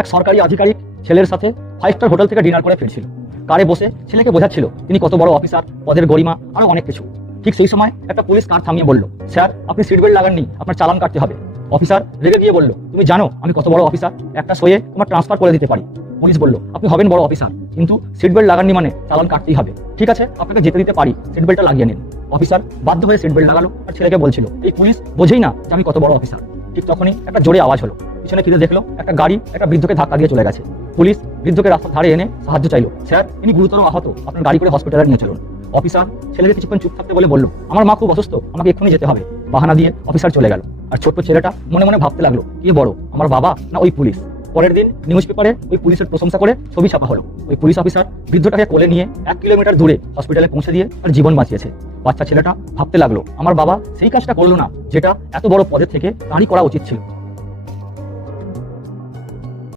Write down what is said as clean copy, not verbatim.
এক সরকারি আধিকারিক ছেলের সাথে 5 স্টার হোটেল থেকে ডিনার করে ফিরছিল। কারে বসে ছেলেকে বোঝাচ্ছিল তিনি কত বড় অফিসার, পদের গরিমা, আরো অনেক কিছু। ঠিক সেই সময় একটা পুলিশ কার থামিয়ে বলল, স্যার আপনি সিট বেল্ট লাগাননি, আপনার চালান কাটতে হবে। অফিসার রেগে গিয়ে বলল, তুমি জানো আমি কত বড় অফিসার, একটা শোয়ে তোমার ট্রান্সফার করে দিতে পারি। পুলিশ বলল, আপনি হবেন বড় অফিসার, কিন্তু সিট বেল্ট লাগাননি মানে চালান কাটতেই হবে। ঠিক আছে, আপনাকে যেতে দিতে পারি, সিট বেল্টটা লাগিয়ে নিন। অফিসার বাধ্য হয়ে সিট বেল্ট লাগালো আর ছেলেকে বলছিল, এই পুলিশ বোঝেই না যে আমি কত বড় অফিসার। ঠিক তখনই একটা জোরে আওয়াজ হলো। পিছনে ফিরে দেখলো একটা গাড়ি একটা বৃদ্ধকে ধাক্কা দিয়ে চলে গেছে। পুলিশ বৃদ্ধকে রাস্তার ধারে এনে সাহায্য চাইলো, স্যার ইনি গুরুতর আহত, আপনার গাড়ি করে হসপিটালে নিয়ে চলুন। অফিসার ছেলেকে কিছুক্ষণ চুপ থাকতে বলে বলল, আমার মা খুব অসুস্থ, আমাকে এক্ষুনি যেতে হবে। বাহানা দিয়ে অফিসার চলে গেল। আর ছোট্ট ছেলেটা মনে মনে ভাবতে লাগলো, কে বড়, আমার বাবা না ওই পুলিশ। পরের দিন নিউজ পেপারে ওই পুলিশের প্রশংসা করে ছবি ছাপা হলো। ওই পুলিশ অফিসার বৃদ্ধটাকে কোলে নিয়ে 1 কিলোমিটার দূরে হসপিটালে পৌঁছে দিয়ে তার জীবন বাঁচিয়েছে। বাচ্চা ছেলেটা ভাবতে লাগলো, আমার বাবা সেই কাজটা করলো না যেটা এত বড় পদে থেকে তারই করা উচিত ছিল।